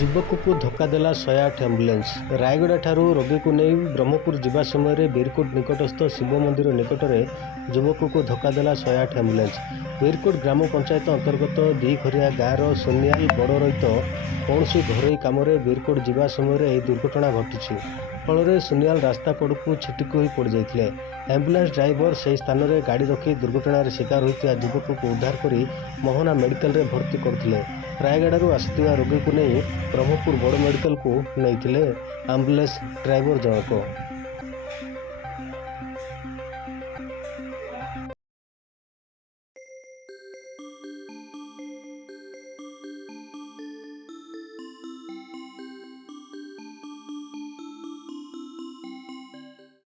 युवक को धक्का देला 108 एम्बुलेंस। रायगड़ा ठारू रोगी को नहीं ब्रह्मपुर जिबा समय बीरकोट निकटस्थ शिव मंदिर निकट में युवक को धक्का देला 108 एम्बुलेंस। बीरकोट ग्राम पंचायत अंतर्गत दीघरिया गाँवर सोनियाल बड़ रईत कौन घरोई कम बीरकोट जिबा समय यह दुर्घटना घटी। फल सोनियाल रास्ता कड़ को छिटिक पड़ जाते। एम्बुलेंस ड्राइवर से स्थान में गाड़ी रखी दुर्घटनार शिकार होता युवक को उद्धार कर मोहना मेडिकल रे भर्ती करते। रायगड़ू आसुवा रोगी को नहीं ब्रह्मपुर बड़ मेडिकल को नहीं एम्बुलेंस ड्राइवर जनक।